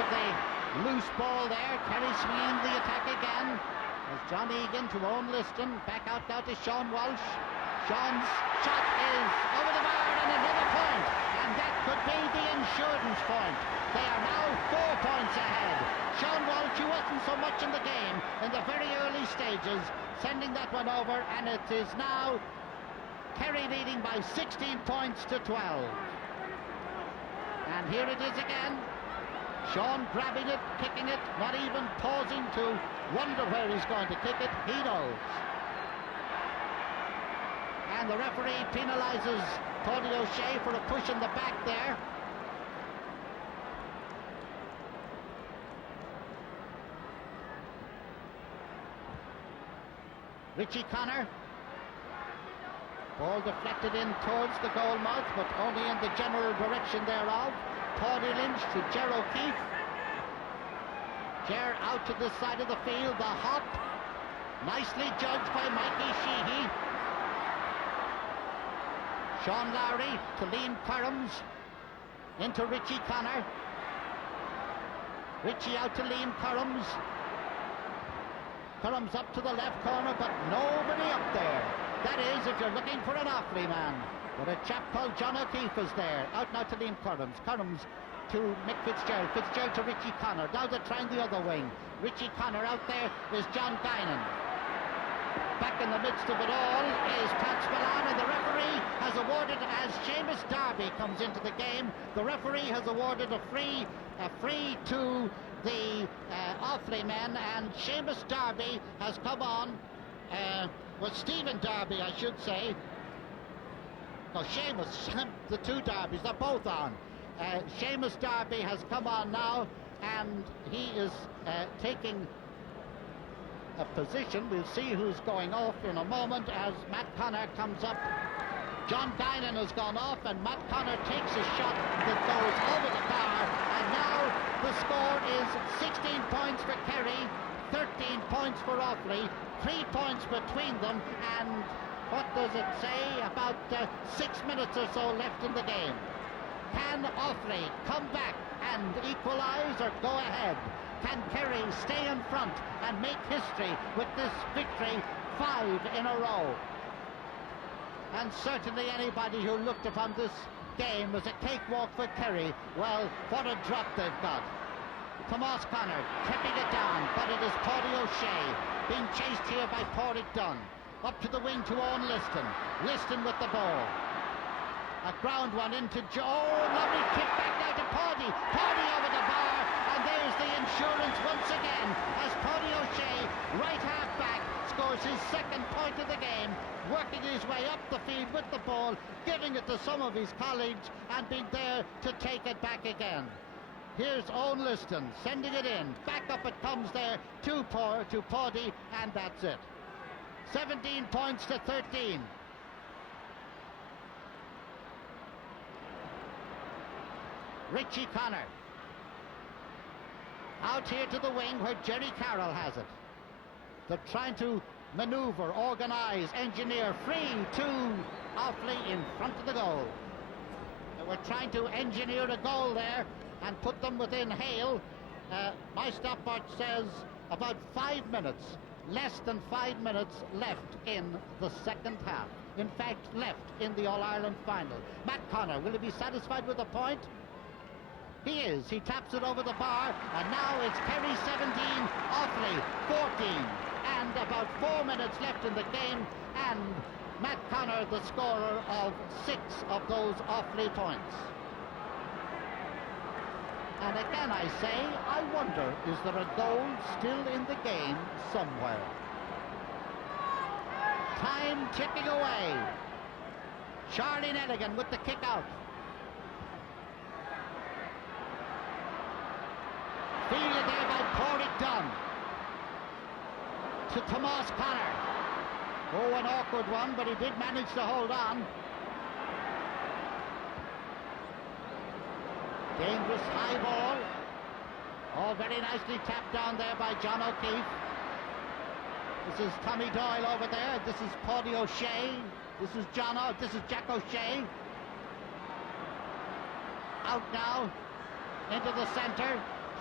of the loose ball there. Kerry swinging the attack again. As John Egan to Owen Liston. Back out now to Sean Walsh. Sean's shot is over the bar and another point. And that could be the insurance point. They are now 4 points ahead. Sean Walsh, who wasn't so much in the game in the very early stages, sending that one over, and it is now Kerry leading by 16 points to 12. And here it is again. Sean grabbing it, kicking it, not even pausing to wonder where he's going to kick it. He knows. And the referee penalises Tony O'Shea for a push in the back there. Richie Connor. Ball deflected in towards the goal mouth, but only in the general direction thereof. Paudie Lynch to Ger O'Keefe. Ger out to this side of the field. The hop. Nicely judged by Mikey Sheehy. Sean Lowry to Liam Currams. Into Richie Connor. Richie out to Liam Currams. Currams up to the left corner, but nobody up there. That is, if you're looking for an Offaly man. But a chap called John O'Keefe is there. Out now to Liam Currams. Currams to Mick Fitzgerald. Fitzgerald to Richie Connor. Now they're trying the other wing. Richie Connor out there is John Guinan. Back in the midst of it all is Pat Spillane, and the referee has awarded, as Seamus Darby comes into the game, the referee has awarded a free to the Offaly men, and Seamus Darby has come on. Well, Stephen Darby, I should say. No, Seamus, the two Darbys, they're both on. Seamus Darby has come on now, and he is taking a position. We'll see who's going off in a moment as Matt Connor comes up. John Guinan has gone off, and Matt Connor takes a shot that goes over the bar, and now the score is 16 points for Kerry, 13 points for Offaly, 3 points between them, and what does it say? About 6 minutes or so left in the game. Can Offaly come back and equalise or go ahead? Can Kerry stay in front and make history with this victory, 5 in a row? And certainly anybody who looked upon this game as a cakewalk for Kerry, well, what a drop they've got. Tomas Connor tipping it down, but it is Paudie O'Shea being chased here by Pádraig Dunn. Up to the wing to Owen Liston. Liston with the ball. A ground one into Joe. Oh, lovely kick back now to Paudie. Paudie over the bar, and there's the insurance once again as Paudie O'Shea, right half back, scores his second point of the game, working his way up the field with the ball, giving it to some of his colleagues, and being there to take it back again. Here's Owen Liston sending it in. Back up it comes there to Paudie, and that's it. 17 points to 13. Richie Connor. Out here to the wing where Jerry Carroll has it. They're trying to manoeuvre, organise, engineer, free to Offaly in front of the goal. They were trying to engineer a goal there and put them within hail. My stopwatch says about 5 minutes, less than 5 minutes left in the second half. In fact, left in the All-Ireland final. Matt Connor, will he be satisfied with the point? He is. He taps it over the bar, and now it's Kerry 17, Offaly 14. And about 4 minutes left in the game, and Matt Connor, the scorer of 6 of those Offaly points. And again I say, I wonder, is there a goal still in the game somewhere? Time ticking away. Charlie Nelligan with the kick out. Fielded there by Pádraig Dunn. To Tomas Connor. Oh, an awkward one, but he did manage to hold on. Dangerous high ball. Oh, very nicely tapped down there by John O'Keefe. This is Tommy Doyle over there. This is Paudie O'Shea. This is Jack O'Shea. Out now into the centre.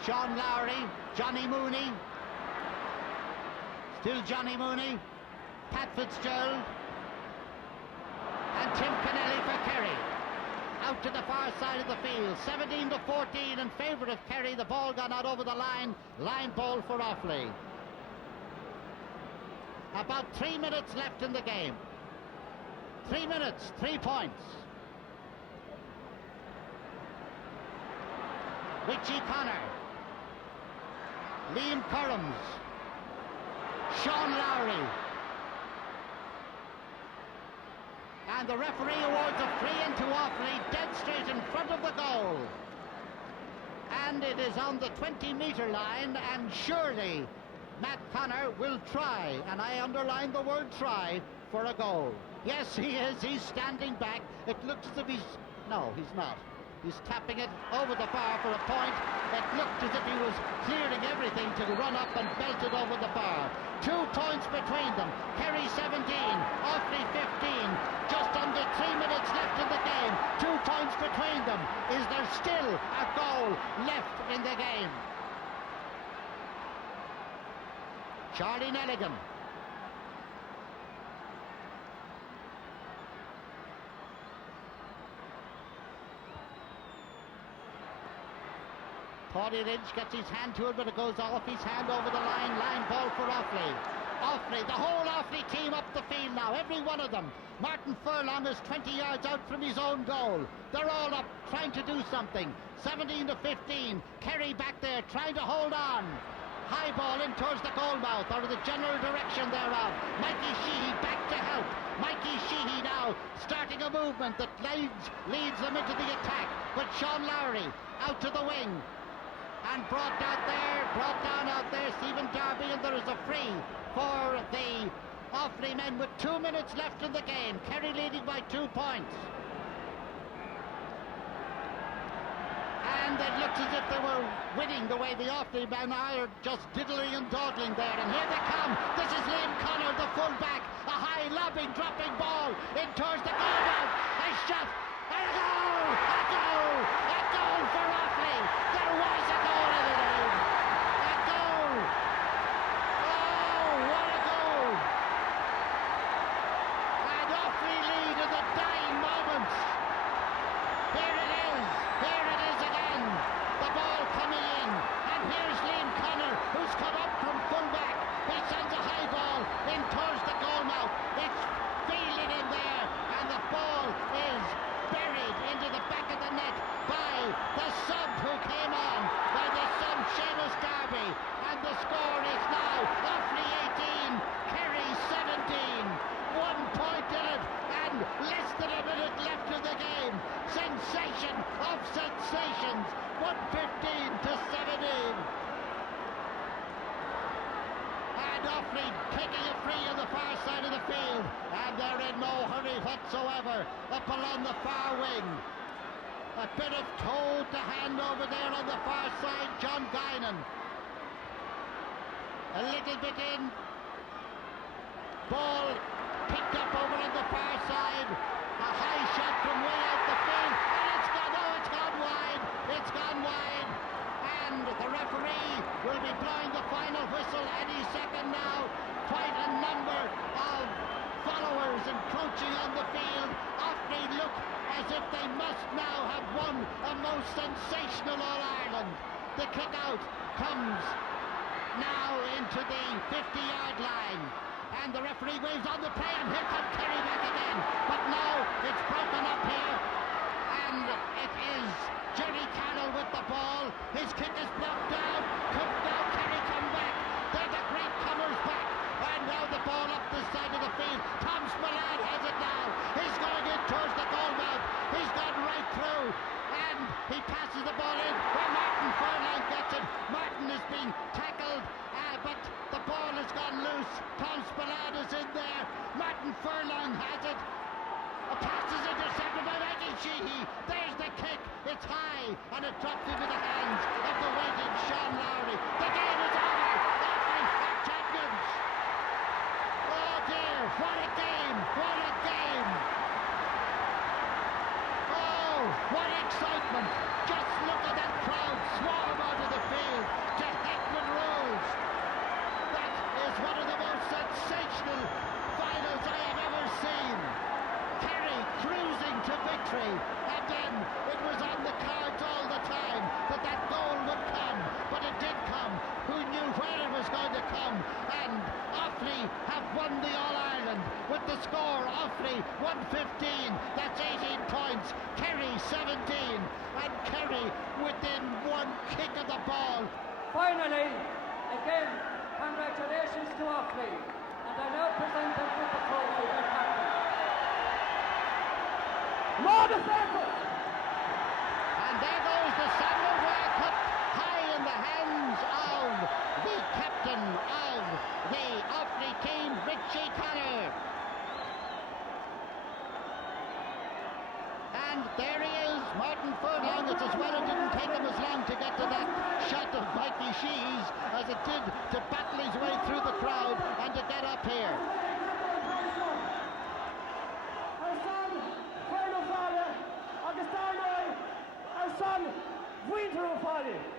Sean Lowry, Johnny Mooney. Still Johnny Mooney. Pat Fitzgerald. And Tim Kennelly for Kerry. Out to the far side of the field. 17-14 in favour of Kerry. The ball gone out over the line. Line ball for Offaly. About 3 minutes left in the game. 3 minutes, 3 points. Richie Connor. Liam Currams. Sean Lowry. And the referee awards a free into Offaly, dead straight in front of the goal. And it is on the 20-metre line, and surely Matt Connor will try, and I underline the word try, for a goal. Yes, he is. He's standing back. It looks as if he's... No, he's not. He's tapping it over the bar for a point. It looked as if he was clearing everything to run up and belt it over the bar. 2 points between them. Kerry 17, Offaly 15. Just under 3 minutes left in the game. 2 points between them. Is there still a goal left in the game? Charlie Nelligan. Paulie Lynch gets his hand to it, but it goes off his hand over the line. Line ball for Offaly. Offaly, the whole Offaly team up the field now, every one of them. Martin Furlong is 20 yards out from his own goal. They're all up trying to do something. 17-15. Kerry back there trying to hold on. High ball in towards the goal mouth, or the general direction thereof. Mikey Sheehy back to help. Mikey Sheehy now starting a movement that leads them into the attack. But Sean Lowry out to the wing. And brought down out there, Stephen Darby, and there is a free for the Offaly men with 2 minutes left in the game. Kerry leading by 2 points. And it looks as if they were winning the way the Offaly men are, just diddling and dawdling there. And here they come. This is Liam Connor, the full-back. A high lobbing, dropping ball in towards the goal mouth. A shot. And a goal! A goal! A goal for Offaly! There was a goal in the game! A goal! Oh, what a goal! And Offaly lead in the dying moments. Here it is. Here it is again. The ball coming in. And here's Liam Connor, who's come up from full-back. He sends a high ball in towards the goal mouth. It's feeling in there. And the ball is buried into the back of the net by the sub who came on, by the sub Seamus Darby, and the score is now Offaly 18, Kerry 17, 1 point in it, and less than a minute left in the game. Sensation of sensations, 115-17. And Offaly kicking it free on the far side of the field, and they're in no hurry whatsoever up along the far wing. A bit of toe to hand over there on the far side, John Guinan. A little bit in. Ball picked up over on the far side. A high shot from way out the field, and it's gone wide. It's gone wide. And the referee will be blowing the final whistle any second now. Quite a number of followers encroaching on the field. Offaly look as if they must now have won a most sensational All-Ireland. The kick out comes now into the 50-yard line. And the referee waves on the play, and here comes Kerry back again. But now it's broken up here. And it is Jerry Carroll with the ball. His kick is blocked down. Could now Kerry come back? They're the great comers back. And now the ball up the side of the field. Tom Spillane has it now. He's going in towards the goal mouth. He's gone right through. And he passes the ball in where Martin Furlong gets it. Martin is being tackled, but the ball has gone loose. Tom Spillane is in there. Martin Furlong has it. A pass is intercepted by Mikey Sheehy. There's the kick. It's high, and it drops into the hands of the waiting Sean Lowry. The game is over. Offaly are champions. Oh dear, what a game. What a game. Oh. What excitement! Just look at that crowd swarm out of the field to Heckman Rose. That is one of the most sensational finals I have ever seen. Kerry cruising to victory, and then it was on the cards all the time that that goal would come, but it did come. Who knew where it was going to come? And Offaly have won the All-Ireland with the score. Offaly 115, that's 18 points. Kerry 17, and Kerry within one kick of the ball. Finally, again, congratulations to Offaly, and I now present them with the trophy, their captain. Lord of Circle! And there goes the Samuel Roy Cup high in the hands of the captain of the Offaly team, Richie Connor. And there he is, Martin Furlong. It's as well it didn't take him as long to get to that shot of Mikey Shees as it did to battle his way through the crowd and to get up here. Our son, Winter O'Fallon.